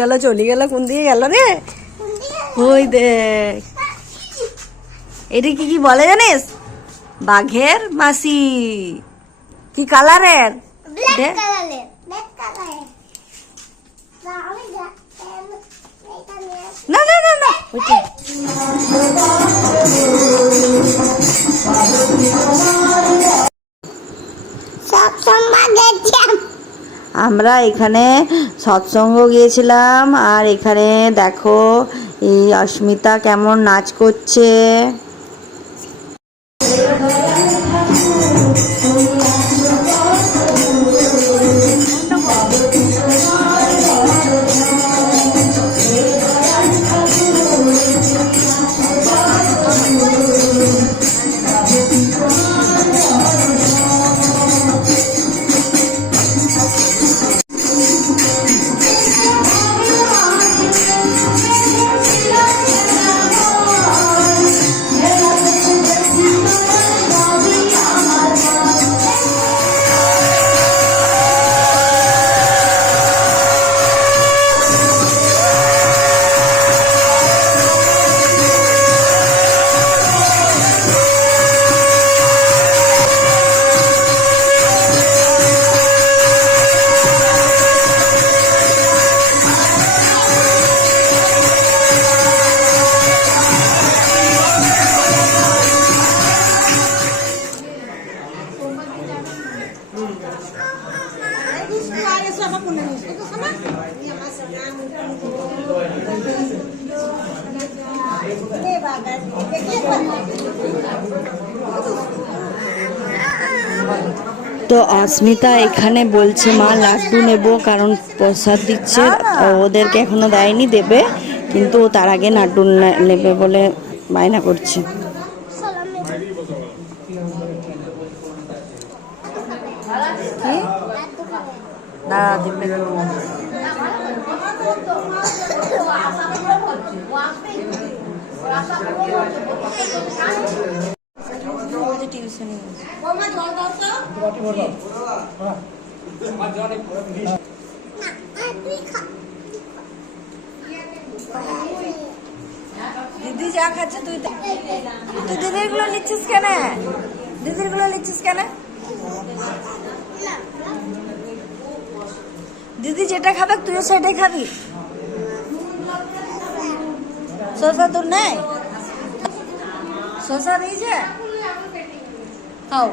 গেল চলে গেল, কোন দিকে গেল রে? ওই দেখ, এটা কি কি বলে জানিস? বাঘের মাসি। কি কালারের? না না না না, ওইটা আমরা এখানে সৎসঙ্গ গিয়েছিলাম। আর এখানে দেখো এই অস্মিতা কেমন নাচ করছে। তো অস্মিতা এখানে বলছে মা লাড্ডু নেব, কারণ প্রসাদ দিচ্ছে, ওদেরকে এখনো দেয়নি, দেবে, কিন্তু তার আগে লাড্ডু নেবে বলে বায়না করছে। দিদি যা খাচ্ছে তুই দিদির গুলো নিচ্ছিস কেন? দিদির গুলো নিচ্ছিস কেন? দিদি যেটা খাবে তুইও সেটাই খাবি। শসা তোর নেই? শসা নিয়েছে, খাও।